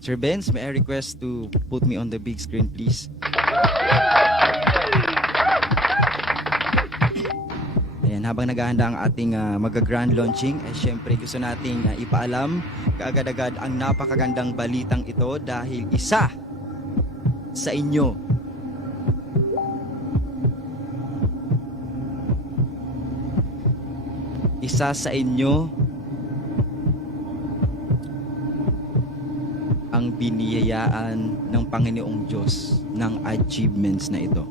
Sir Benz, may I request to put me on the big screen, please? Ayan, habang naghahanda ang ating mag-grand launching, syempre gusto nating ipaalam kaagad-agad ang napakagandang balitang ito dahil isa sa inyo ang biniyayaan ng Panginoong Diyos ng achievements na ito.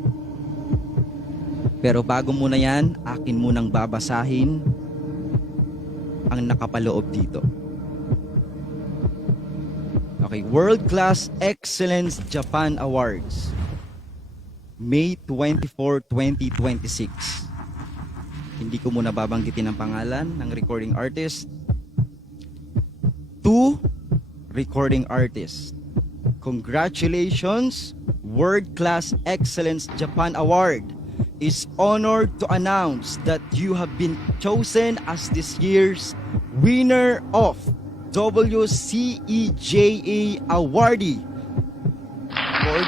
Pero bago muna yan, akin munang babasahin ang nakapaloob dito. Okay, World Class Excellence Japan Awards, May 24, 2026. Hindi ko muna babanggitin ang pangalan ng recording artist. 2 recording artists. Congratulations, World Class Excellence Japan Award is honored to announce that you have been chosen as this year's winner of WCEJA awardee for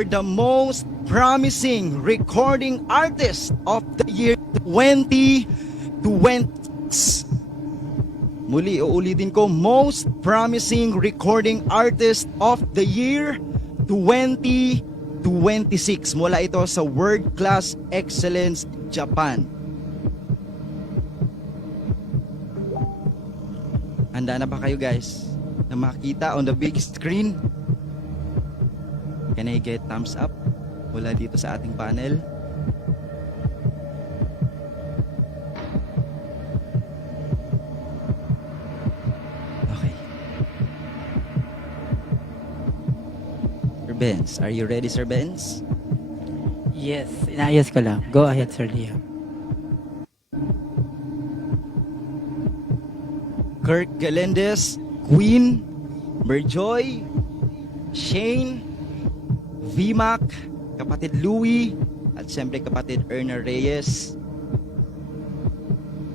the most promising recording artist of the year 2026. Muli, uulitin ko, most promising recording artist of the year 2026. Mula ito sa World Class Excellence Japan. Handa na ba kayo guys na makita on the big screen? Can I get thumbs up mula dito sa ating panel? Benz, are you ready, Sir Benz? Yes, inayos ko lang. Go ahead, Sir Liam. Kirk Galindez, Queen, Berjoy, Shane, VMAC, kapatid Louie, at siyempre kapatid Erna Reyes.